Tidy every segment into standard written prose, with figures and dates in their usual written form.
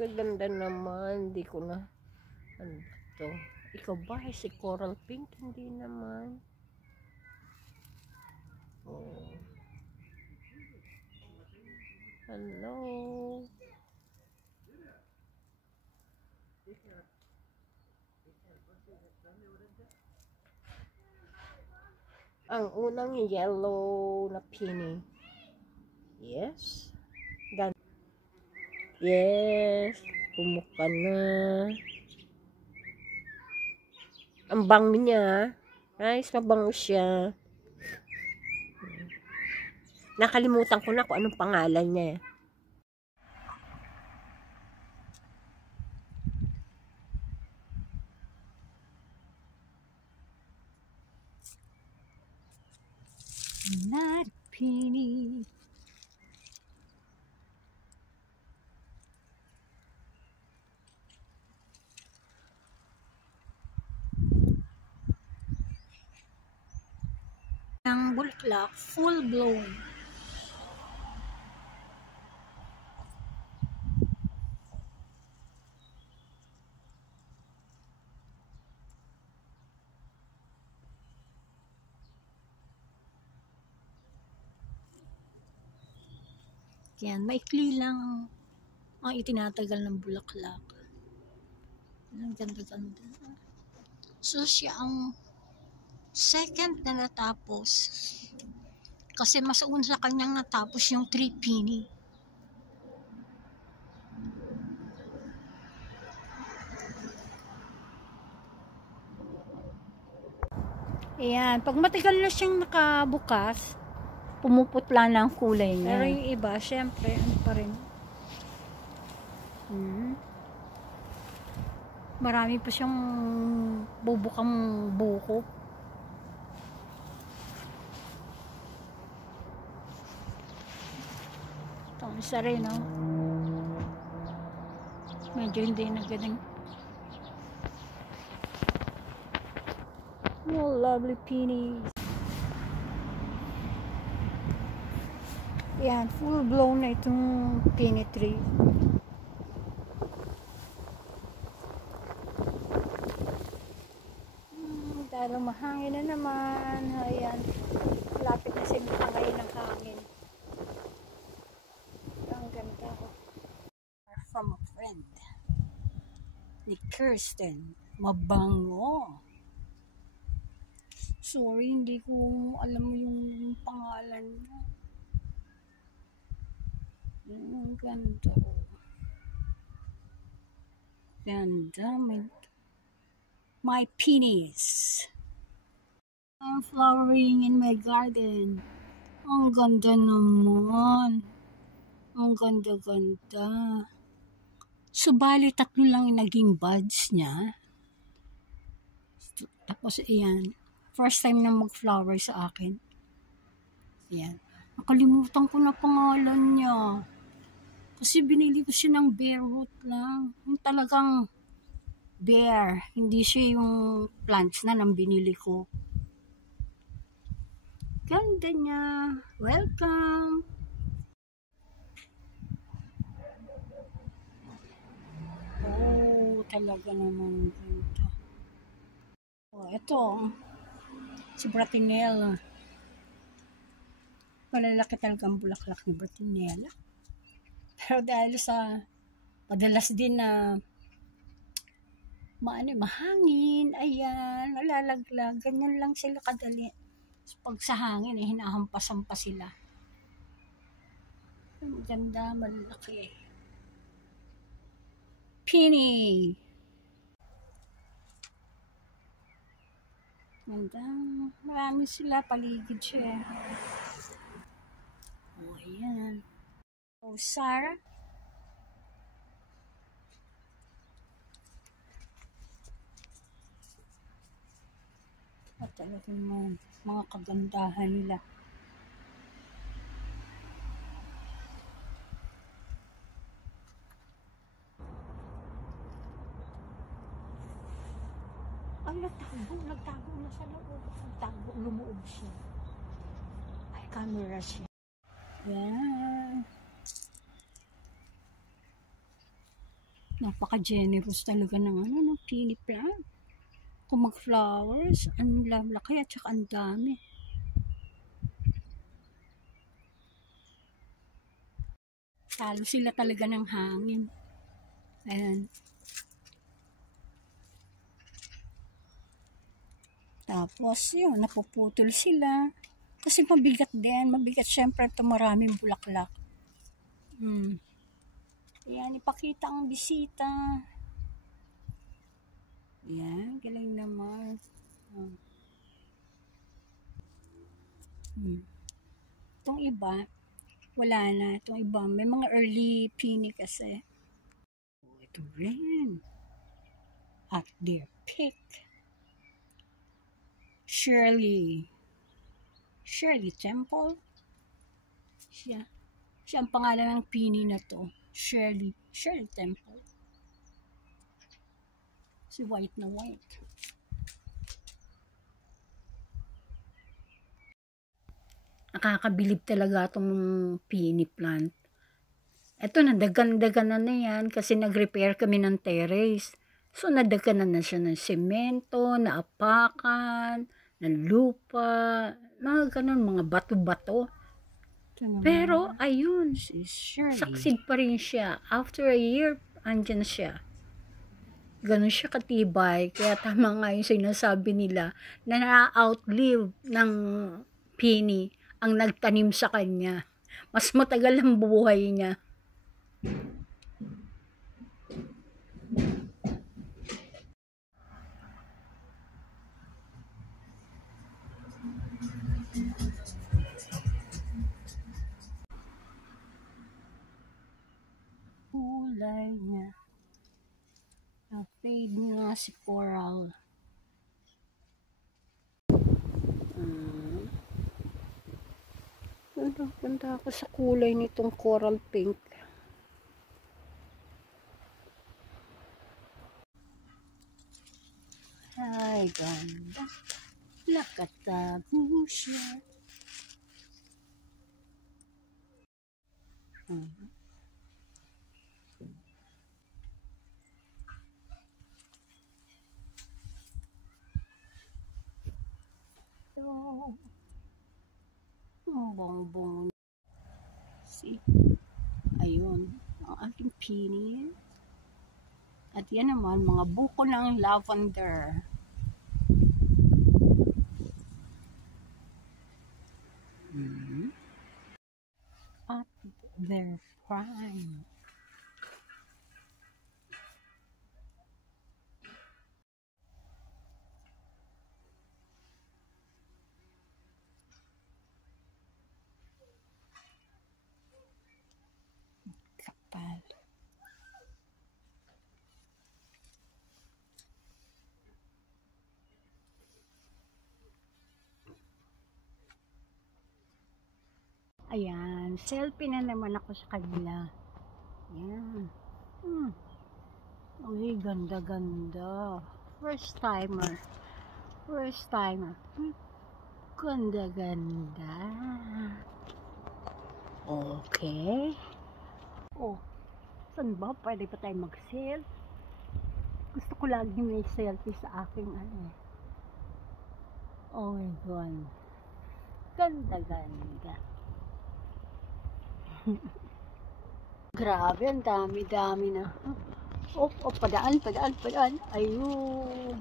gaganda naman. Hindi ko na, ano to? Ikaw ba? Si coral pink? Hindi naman. Oh. Hello. Ang unang yellow na peony. Yes. Yes. Pumuka na. Ang bango niya. Nice, mabango siya. Nakalimutan ko na kung anong pangalan niya. Not peony. Ang bulaklak, full blown. Yan, maikli lang ang itinatagal ng bulaklak. Ang ganda-ganda. So, siya ang second na natapos. Kasi mas una sa kanyang natapos yung 3 peony. Ayan, pag matagal na siyang nakabukas, pumuputla na ang kulay niya. Pero yung iba, syempre, ano pa rin. Marami pa siyang bubukang buko. Ito, isa rin, no? Medyo hindi na ganun. Oh, lovely peonies. Yan, full blown na itong peony tree. Dahil mahangin na naman. Ayan, lapit na simula ngayon ng hangin. Ang ganda. From a friend ni Kirsten. Mabango. Sorry, hindi ko alam mo yung pangalan niya. Ang ganda. Ganda. My peonies. I'm flowering in my garden. Ang ganda naman. Ang ganda-ganda. Subali, 3 lang yung naging buds niya. Tapos, ayan. First time na mag-flower sa akin. Ayan. Nakalimutan ko na pangalan niya. Kasi binili ko siya ng bare root lang. Yung talagang bare. Hindi siya yung plants na nang binili ko. Ganda niya. Welcome! Oh, talaga naman ganda. Oh, ito. Si Bratinella. Malalaki talaga ang bulaklak ni Bratinella. Pero dahil sa madalas din na mahangin, ayan, nalalaglag, ganyan lang sila kadali. Pag sa hangin, hinahampasan pa sila. Ang ganda, malaki. Peony. Ganda. Marami sila, paligid siya. Oh, ayan. Oh, Sarah. At talagang mga kagandahan nila. Ang nagtago na sa loob. Nagtago, lumuob siya. Ay, camera siya. Yan. Napaka-generous talaga ng peony plant. Kung mag-flowers, ang lalaki at saka ang dami. Talo sila talaga ng hangin. Ayan. Tapos yun, napuputol sila. Kasi mabigat din. Mabigat syempre ito, maraming bulaklak. Ayan, ipakita ang bisita. Ayan, galing naman. Itong iba, wala na. Itong iba, may mga early peony kasi. Ito rin. At their peak. Shirley Temple. Siya ang pangalan ng peony na to. Shirley Temple. Si white na white. Nakakabilib talaga itong peony plant. Ito, nadagan-dagan na yan kasi nag-repair kami ng terrace. So, nadaganan na siya ng semento, naapakan, ng lupa, mga ganun, mga bato-bato. Pero, ayun, succeed pa rin siya. After a year, andyan siya. Ganun siya katibay. Kaya tama nga yung sinasabi nila na na-outlive ng peony ang nagtanim sa kanya. Mas matagal ang buhay niya. Kulay niya. Na-fade nga si coral. Punta ako sa kulay nitong coral pink. Ay, ganda. Nakatago siya. Bongbong. See? Ayun. Ang ating peony. At yan naman, mga buko ng lavender. At their prime. Kapal. Ayan, selfie na naman ako sa kanila. Ayan. Uy, ganda-ganda. First timer. Ganda-ganda. Okay. Oh, saan ba? Pwede pa tayo mag-selfie? Gusto ko lagi may selfie sa aking Oh my God. Ganda-ganda. Grabe, ang dami-dami na. Padaan. Ayun.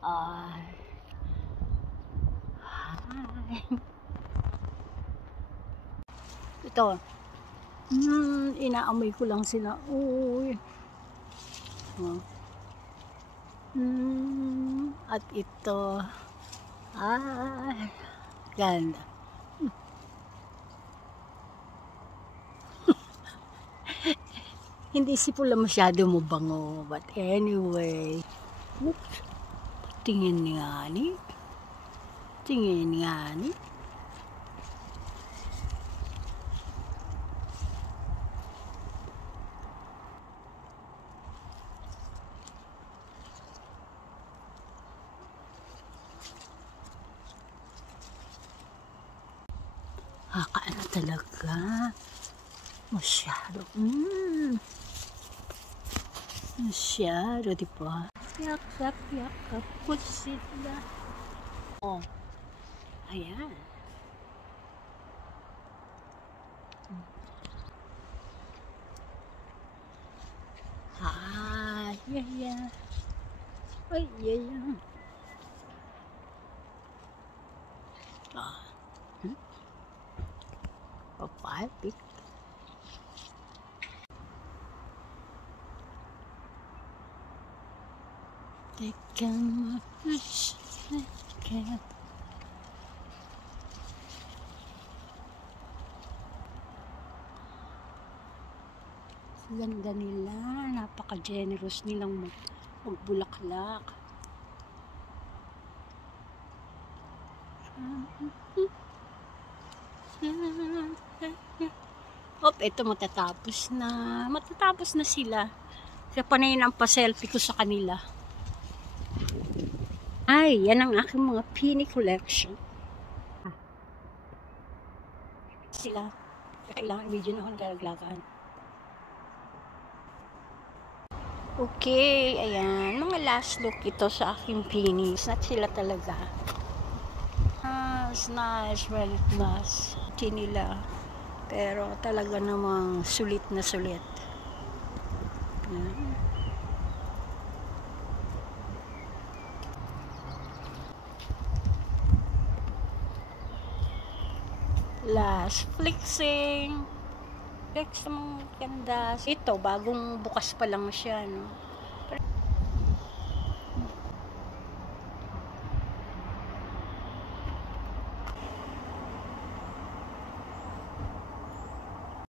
Hi. Ito. Inaamoy ko lang sila. Uy. At ito. Ay. Ganda. Hindi si pula masyado mabango. But anyway. Oops. Tingin nga ni. Ano talaga? Masyado. Masyado, di ba? Yakap, yakap po sila. Oh, ayan. Ah, yeah, yeah. Ay, yeah, yeah. Ah. Papalpit. Teka ma-push. Teka. Ganda nila. Napaka-generous nilang magbulaklak. Hop, ito matatapos na. Matatapos na sila. Kaya panay ang pa-selfie ko sa kanila. Ay, yan ang aking mga peony collection. Sila. Kailangan i-video na ako ng galaglagaan. Okay, ayan. Mga last look ito sa aking peonies. Not sila talaga. It's nice, well, nice. Nila. Pero talaga namang sulit na sulit. Ayan. Last flexing. Flex ng ganda. Ito, bagong bukas pa lang siya, no?